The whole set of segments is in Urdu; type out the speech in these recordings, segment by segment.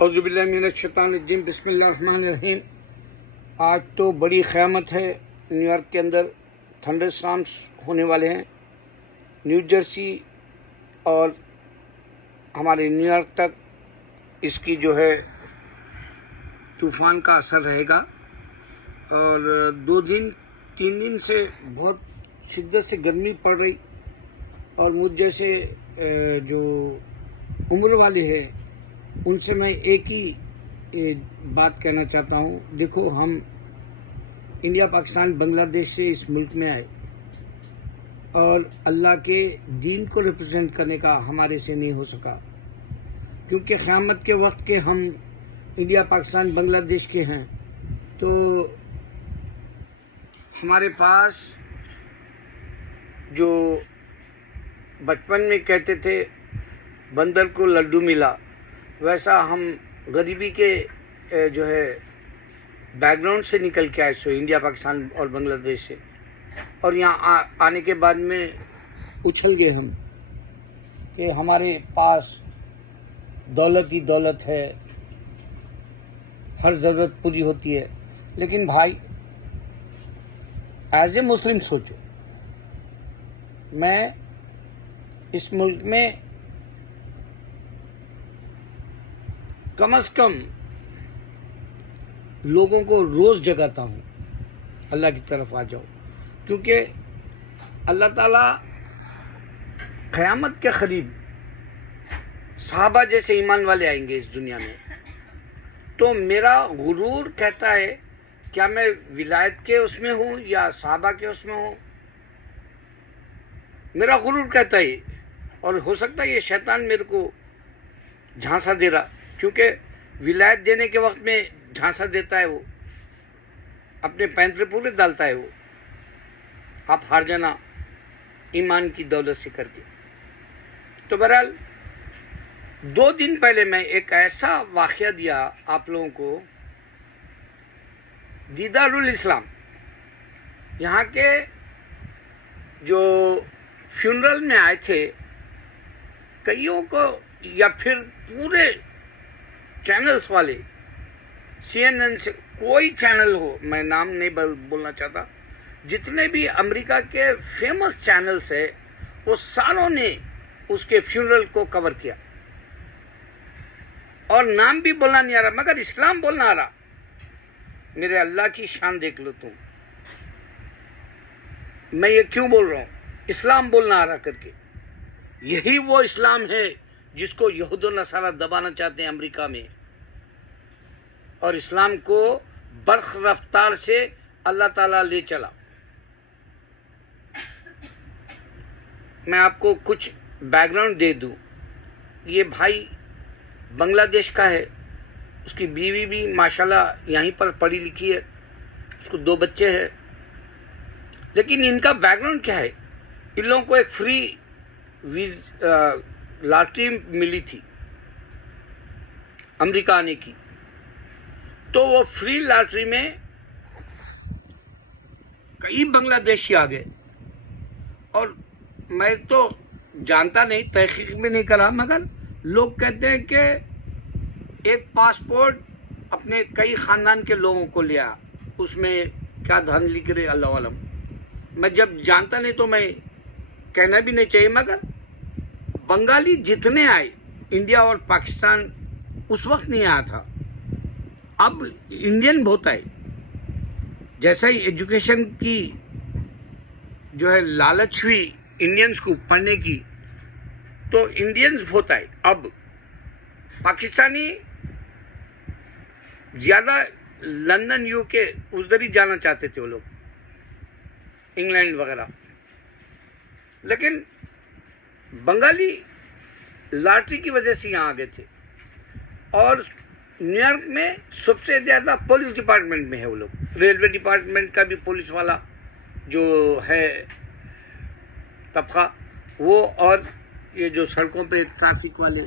اعوذ باللہ من الشیطان الرجیم، بسم اللہ الرحمن الرحیم۔ آج تو بڑی قیامت ہے۔ نیو یارک کے اندر تھنڈر اسٹارمز ہونے والے ہیں۔ نیو جرسی اور ہمارے نیو یارک تک اس کی جو ہے طوفان کا اثر رہے گا، اور 2-3 دن سے بہت شدت سے گرمی پڑ رہی، اور مجھ جیسے جو عمر والے ہیں ان سے میں ایک ہی بات کہنا چاہتا ہوں۔ دیکھو، ہم انڈیا، پاکستان، بنگلہ دیش سے اس ملک میں آئے، اور اللہ کے دین کو ریپرزینٹ کرنے کا ہمارے سے نہیں ہو سکا، کیونکہ قیامت کے وقت کے ہم انڈیا، پاکستان، بنگلہ دیش کے ہیں، تو ہمارے پاس جو بچپن میں کہتے تھے بندر کو لڈو ملا، ویسا ہم غریبی کے جو ہے بیک گراؤنڈ سے نکل کے آئے، سو انڈیا، پاکستان اور بنگلہ دیش سے، اور یہاں آنے کے بعد میں اچھل گئے ہم کہ ہمارے پاس دولت ہی دولت ہے، ہر ضرورت پوری ہوتی ہے۔ لیکن بھائی، ایز اے مسلم سوچو، میں اس ملک میں کم از کم لوگوں کو روز جگاتا ہوں اللہ کی طرف آ جاؤ، کیونکہ اللہ تعالیٰ قیامت کے قریب صحابہ جیسے ایمان والے آئیں گے اس دنیا میں، تو میرا غرور کہتا ہے کیا میں ولایت کے اس میں ہوں یا صحابہ کے اس میں ہوں؟ میرا غرور کہتا ہے، اور ہو سکتا ہے یہ شیطان میرے کو جھانسا دے رہا، کیونکہ ولایت دینے کے وقت میں جھانسا دیتا ہے، وہ اپنے پینترے پورے ڈالتا ہے، وہ آپ ہار جانا ایمان کی دولت سے کر کے۔ تو بہرحال 2 دن پہلے میں ایک ایسا واقعہ دیا آپ لوگوں کو، دیدار الاسلام، یہاں کے جو فیونرل میں آئے تھے، کئیوں کو، یا پھر پورے چینلز والے، CNN سے کوئی چینل ہو، میں نام نہیں بولنا چاہتا، جتنے بھی امریکہ کے فیمس چینلز ہیں وہ ساروں نے اس کے فیونرل کو کور کیا، اور نام بھی بولنا نہیں آ رہا، مگر اسلام بولنا آ رہا۔ میرے اللہ کی شان دیکھ لو تم، میں یہ کیوں بول رہا ہوں اسلام بولنا آ رہا کر کے؟ یہی وہ اسلام ہے جس کو یہود و نصارہ دبانا چاہتے ہیں امریکہ میں، اور اسلام کو برق رفتار سے اللہ تعالیٰ لے چلا۔ میں آپ کو کچھ بیک گراؤنڈ دے دوں، یہ بھائی بنگلہ دیش کا ہے، اس کی بیوی بھی ماشاءاللہ یہیں پر پڑھی لکھی ہے، اس کو 2 بچے ہیں، لیکن ان کا بیک گراؤنڈ کیا ہے؟ ان لوگوں کو ایک فری لاٹری ملی تھی امریکہ آنے کی، تو وہ فری لاٹری میں کئی بنگلہ دیشی آ گئے، اور میں تو جانتا نہیں، تحقیق بھی نہیں کرا، مگر لوگ کہتے ہیں کہ ایک پاسپورٹ اپنے کئی خاندان کے لوگوں کو لیا، اس میں کیا دھن لکھ رہے اللہ علم، میں جب جانتا نہیں تو میں کہنا بھی نہیں چاہیے، مگر بنگالی جتنے آئے انڈیا اور پاکستان اس وقت نہیں آیا تھا، اب انڈین بہت آئے۔ جیسا ہی ایجوکیشن کی جو ہے لالچ ہوئی انڈینز کو پڑھنے کی، تو انڈینز بہت آئے۔ اب پاکستانی زیادہ لندن، UK ادھر ہی جانا چاہتے تھے وہ لوگ، انگلینڈ وغیرہ، لیکن بنگالی لاٹری کی وجہ سے یہاں آ گئے تھے۔ اور نیو یارک میں سب سے زیادہ پولیس ڈپارٹمنٹ میں ہے وہ لوگ، ریلوے ڈپارٹمنٹ کا بھی پولیس والا جو ہے طبقہ وہ، اور یہ جو سڑکوں پہ ٹریفک والے،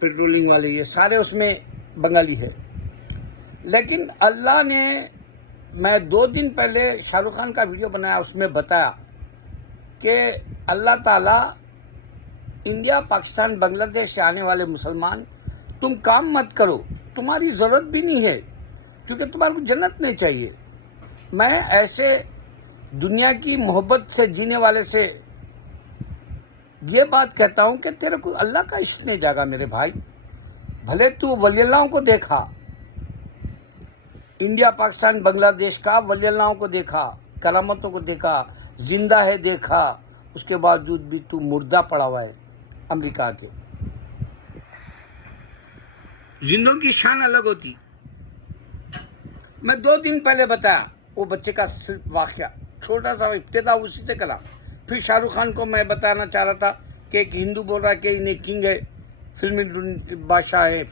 پیٹرولنگ والے، یہ سارے اس میں بنگالی ہے۔ لیکن اللہ نے، میں 2 دن پہلے شاہ رخ خان کا ویڈیو بنایا، اس میں بتایا کہ اللہ تعالیٰ انڈیا، پاکستان، بنگلہ دیش سے آنے والے مسلمان تم کام مت کرو، تمہاری ضرورت بھی نہیں ہے، کیونکہ تمہارے کو جنت نہیں چاہیے۔ میں ایسے دنیا کی محبت سے جینے والے سے یہ بات کہتا ہوں کہ تیرے کو اللہ کا عشق نہیں جاگا میرے بھائی۔ بھلے تو ولی اللہ کو دیکھا، انڈیا پاکستان بنگلہ دیش کا ولی اللہ کو دیکھا، کرامتوں کو دیکھا، زندہ ہے دیکھا، اس کے باوجود بھی تو مردہ پڑا ہوا ہے امریکہ کے۔ زندوں کی شان الگ ہوتی۔ میں 2 دن پہلے بتایا وہ بچے کا صرف واقعہ، چھوٹا سا ابتدا اسی سے کرا۔ پھر شاہ رخ خان کو میں بتانا چاہ رہا تھا کہ ایک ہندو بول رہا کہ انہیں کنگ ہے، فلمی بادشاہ ہے،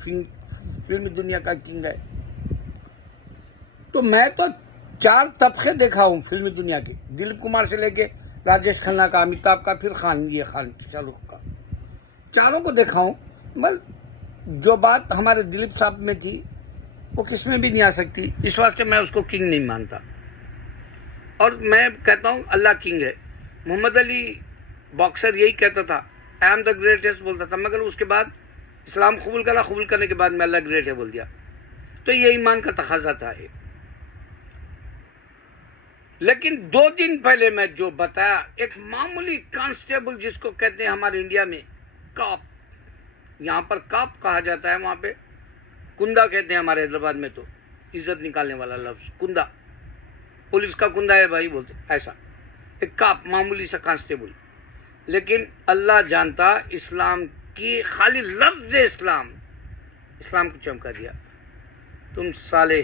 فلمی دنیا کا کنگ ہے۔ تو میں تو 4 طبقے دیکھا ہوں فلمی دنیا کے، دلیپ کمار سے لے کے راجیش کھنہ کا، امیتابھ کا، پھر خان شاہ رخ کا، چاروں کو دیکھا ہوں۔ جو بات ہمارے دلیپ صاحب میں تھی وہ کس میں بھی نہیں آ سکتی، اس واسطے میں اس کو کنگ نہیں مانتا، اور میں کہتا ہوں اللہ کنگ ہے۔ محمد علی باکسر یہی کہتا تھا، آئی ایم دا گریٹسٹ بولتا تھا، مگر اس کے بعد اسلام قبول کرا، قبول کرنے کے بعد میں اللہ گریٹ ہے بول دیا۔ تو یہ ایمان کا تقاضا تھا۔ لیکن 2 دن پہلے میں جو بتایا، ایک معمولی کانسٹیبل جس کو کہتے ہیں ہمارے انڈیا میں کاپ، یہاں پر کاپ کہا جاتا ہے، وہاں پہ کندا کہتے ہیں ہمارے حیدرآباد میں، تو عزت نکالنے والا لفظ کندا، پولیس کا کندا ہے بھائی بولتے، ایسا ایک کاپ، معمولی سا کانسٹیبل۔ لیکن اللہ جانتا اسلام کی خالی لفظ اسلام کو چمکا دیا۔ تم سالے،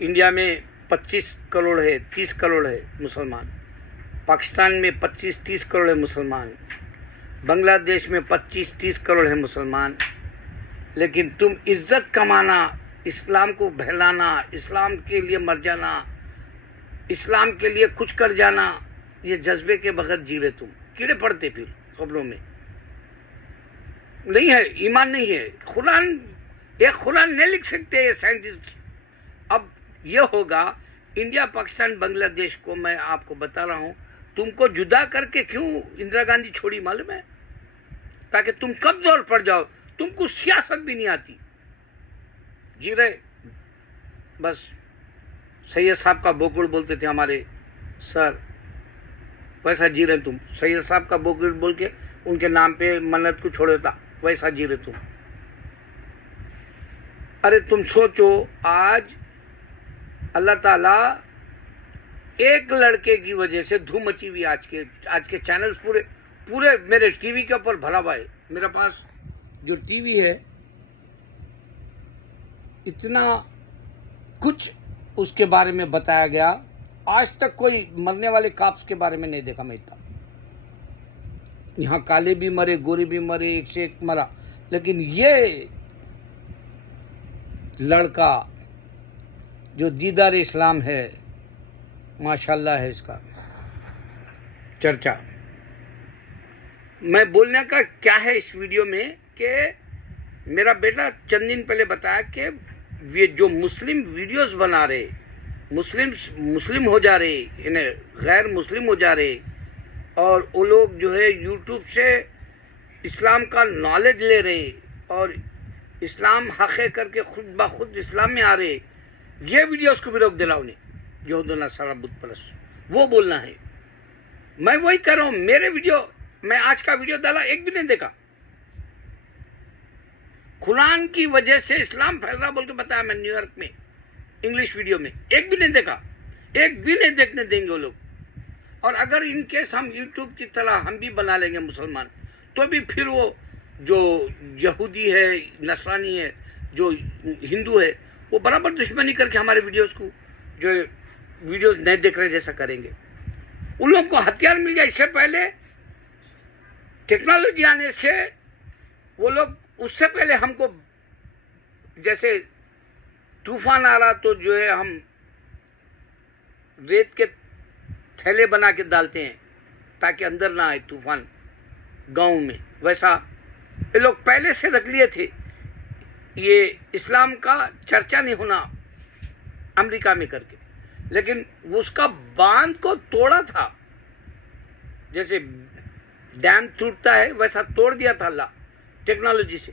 انڈیا میں 25 کروڑ ہے، 30 کروڑ ہے مسلمان، پاکستان میں 25-30 کروڑ ہے مسلمان، بنگلہ دیش میں 25-30 کروڑ ہے مسلمان، لیکن تم عزت کمانا، اسلام کو بہلانا، اسلام کے لیے مر جانا، اسلام کے لیے کچھ کر جانا، یہ جذبے کے بغیر جی رہے، تم کیڑے پڑتے پھر خبروں میں۔ نہیں ہے، ایمان نہیں ہے۔ قرآن نہیں لکھ سکتے یہ سائنٹسٹ۔ اب یہ ہوگا انڈیا پاکستان بنگلہ دیش کو، میں آپ کو بتا رہا ہوں، تم کو جدا کر کے کیوں اندرا گاندھی چھوڑی معلوم ہے؟ تاکہ تم کمزور پڑ جاؤ، تم کو سیاست بھی نہیں آتی، جی رہے بس سید صاحب کا بوکڑ بولتے تھے ہمارے سر، ویسا جی رہے تم، سید صاحب کا بوکڑ بول کے ان کے نام پہ منت کو چھوڑ دیتا، ویسا جی رہے تم۔ ارے تم سوچو، آج اللہ تعالیٰ ایک لڑکے کی وجہ سے دھوم مچی ہوئی، آج کے چینلز پورے میرے ٹی وی کے اوپر بھرا ہوا ہے۔ میرے پاس جو ٹی وی ہے، اتنا کچھ اس کے بارے میں بتایا گیا، آج تک کوئی مرنے والے کاپس کے بارے میں نہیں دیکھا میں اتنا۔ یہاں کالے بھی مرے، گورے بھی مرے، ایک سے ایک مرا، لیکن یہ لڑکا جو دیدار اسلام ہے، ماشاءاللہ ہے اس کا چرچا۔ میں بولنے کا کیا ہے اس ویڈیو میں کہ میرا بیٹا چند دن پہلے بتایا کہ یہ جو مسلم ویڈیوز بنا رہے، مسلم ہو جا رہے، انہیں غیر مسلم ہو جا رہے، اور وہ لوگ جو ہے یوٹیوب سے اسلام کا نالج لے رہے اور اسلام حق کر کے خود بخود اسلام میں آ رہے، یہ ویڈیوز کو بھی روک دینا انہیں، یہود و نصارہ بت پرست، وہ بولنا ہے۔ میں وہی کر رہا ہوں، میرے ویڈیو، میں آج کا ویڈیو ڈالا، ایک بھی نہیں دیکھا۔ قرآن کی وجہ سے اسلام پھیل رہا بول کے بتایا میں نیو یارک میں انگلش ویڈیو میں، ایک بھی نہیں دیکھا، ایک بھی نہیں دیکھنے دیں گے وہ لوگ۔ اور اگر ان کیس ہم یوٹیوب کی طرح ہم بھی بنا لیں گے مسلمان، تو بھی پھر وہ جو یہودی ہے، نصرانی ہے، جو ہندو ہے، وہ برابر دشمنی کر کے ہمارے ویڈیوز کو، جو ویڈیوز نہیں دیکھ رہے جیسا کریں گے۔ ان لوگوں کو ہتھیار مل گیا، اس سے پہلے ٹیکنالوجی آنے سے وہ لوگ، اس سے پہلے ہم کو جیسے طوفان آ رہا تو جو ہے ہم ریت کے تھیلے بنا کے ڈالتے ہیں تاکہ اندر نہ آئے طوفان گاؤں میں، ویسا یہ لوگ پہلے سے رکھ لیے تھے۔ یہ اسلام کا چرچا نہیں ہونا امریکہ میں کر کے، لیکن اس کا باندھ کو توڑا تھا، جیسے ڈیم ٹوٹتا ہے ویسا توڑ دیا تھا اللہ ٹیکنالوجی سے۔